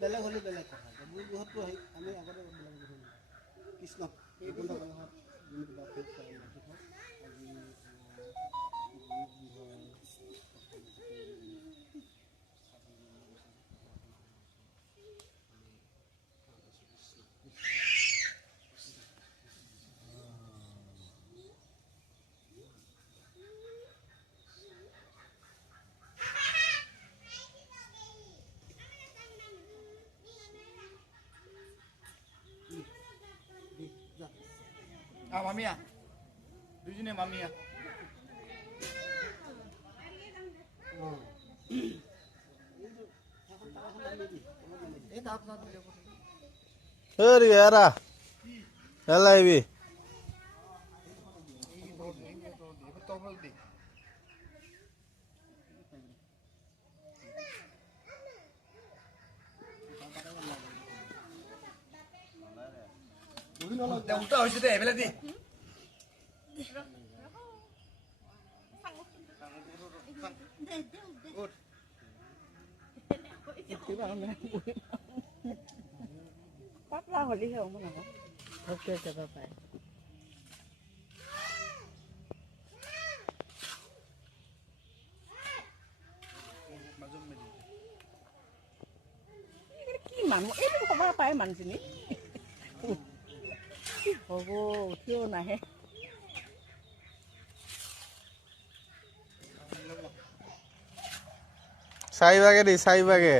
বেলেগ হলে বেলেগ কথা গুৰু বিহুটো আমি আগতে কৃষ্ণ মামিয়া দুজনে মামিয়া यारा ఎలా ఇవి উল্টা হৈছে দে এবেলা দি পাতলা হলিহে হ'ব নহয় ভক্তি যাব পাৰে কি মানুহ এইটো খবৰ পায় মানুহজনী হ'ব উঠিও নাহে চাৰিভাগে দি চাৰিভাগে